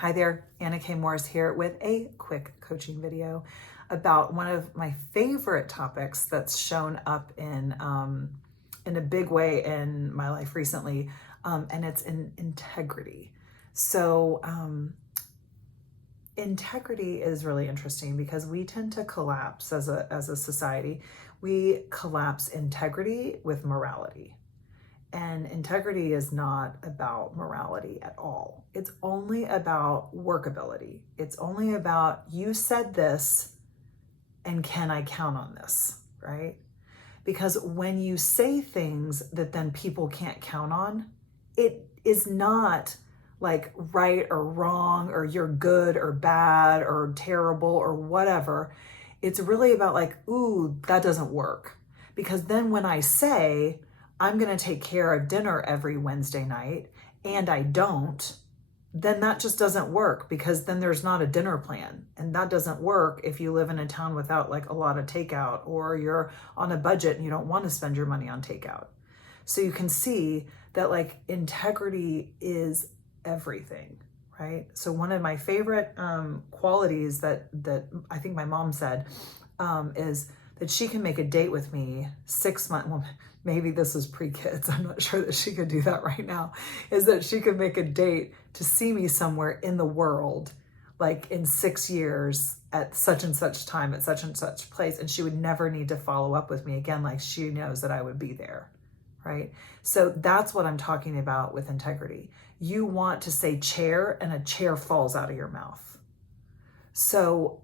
Hi there, Anna K. Morris here with a quick coaching video about one of my favorite topics that's shown up in a big way in my life recently, and it's in integrity. So integrity is really interesting because we tend to collapse as a society. We collapse integrity with morality. And integrity is not about morality at all. It's only about workability. It's only about, you said this, and can I count on this, right? Because when you say things that then people can't count on, it is not like right or wrong, or you're good or bad or terrible or whatever. It's really about like, ooh, that doesn't work. Because then when I say, I'm going to take care of dinner every Wednesday night, and I don't, then that just doesn't work, because then there's not a dinner plan. And that doesn't work if you live in a town without like a lot of takeout, or you're on a budget and you don't want to spend your money on takeout. So you can see that like integrity is everything, right? So one of my favorite qualities that I think my mom said is that she can make a date with me 6 months. Well, maybe this is pre-kids. I'm not sure that she could do that right now. Is that she could make a date to see me somewhere in the world, like in 6 years at such and such time, at such and such place. And she would never need to follow up with me again. Like, she knows that I would be there, right? So that's what I'm talking about with integrity. You want to say chair and a chair falls out of your mouth. So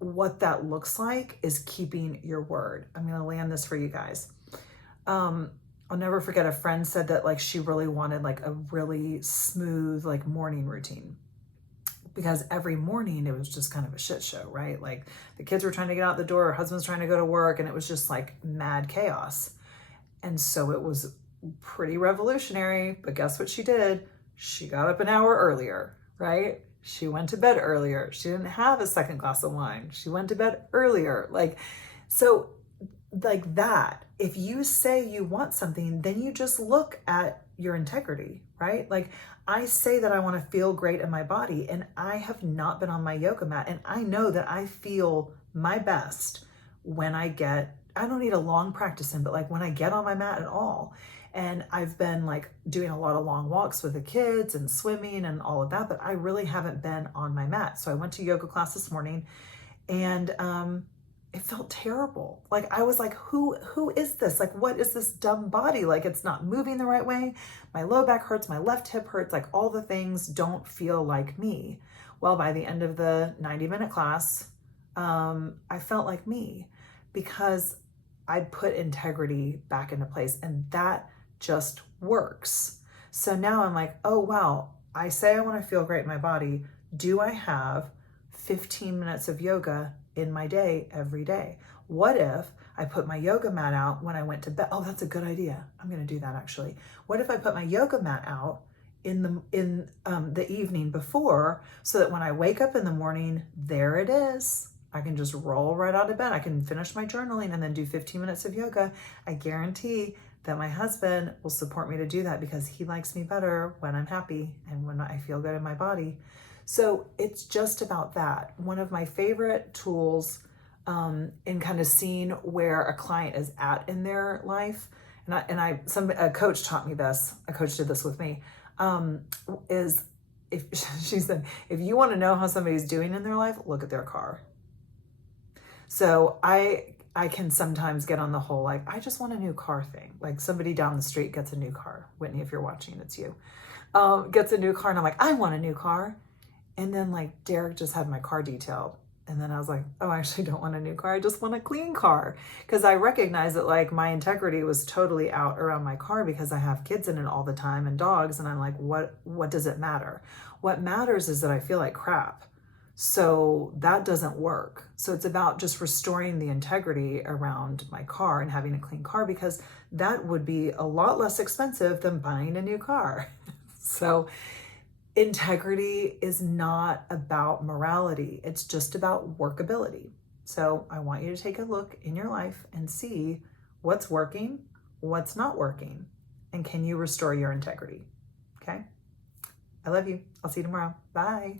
what that looks like is keeping your word. I'm going to land this for you guys. I'll never forget, a friend said that like she really wanted like a really smooth like morning routine, because every morning it was just kind of a shit show, right? Like the kids were trying to get out the door, her husband's trying to go to work, and it was just like mad chaos. And so it was pretty revolutionary, but guess what she did? She got up an hour earlier, right? She went to bed earlier. She didn't have a second glass of wine. She went to bed earlier. So like that, if you say you want something, then you just look at your integrity, right? Like, I say that I want to feel great in my body, and I have not been on my yoga mat. And I know that I feel my best when I don't need a long practice in, but like when I get on my mat at all. And I've been like doing a lot of long walks with the kids and swimming and all of that, but I really haven't been on my mat. So I went to yoga class this morning, and it felt terrible. Like, I was like, who is this? Like, what is this dumb body? Like, it's not moving the right way. My low back hurts, my left hip hurts, like all the things don't feel like me. Well, by the end of the 90-minute class, I felt like me, because I put integrity back into place, and that just works. So now I'm like, oh wow, I say I want to feel great in my body. Do I have 15 minutes of yoga in my day every day? What if I put my yoga mat out when I went to bed? Oh, that's a good idea. I'm going to do that actually. What if I put my yoga mat out in the evening before, so that when I wake up in the morning, there it is. I can just roll right out of bed. I can finish my journaling and then do 15 minutes of yoga. I guarantee that my husband will support me to do that, because he likes me better when I'm happy and when I feel good in my body. So it's just about that. One of my favorite tools in kind of seeing where a client is at in their life, a coach taught me this. A coach did this with me. Is if she said, if you want to know how somebody's doing in their life, look at their car. So I can sometimes get on the whole, like, I just want a new car thing. Like, somebody down the street gets a new car. Whitney, if you're watching, it's you. Gets a new car, and I'm like, I want a new car. And then like Derek just had my car detailed. And then I was like, oh, I actually don't want a new car. I just want a clean car. Because I recognize that like my integrity was totally out around my car, because I have kids in it all the time and dogs. And I'm like, what does it matter? What matters is that I feel like crap. So that doesn't work. So it's about just restoring the integrity around my car and having a clean car, because that would be a lot less expensive than buying a new car. So integrity is not about morality. It's just about workability. So I want you to take a look in your life and see what's working, what's not working, and can you restore your integrity? Okay. I love you. I'll see you tomorrow. Bye.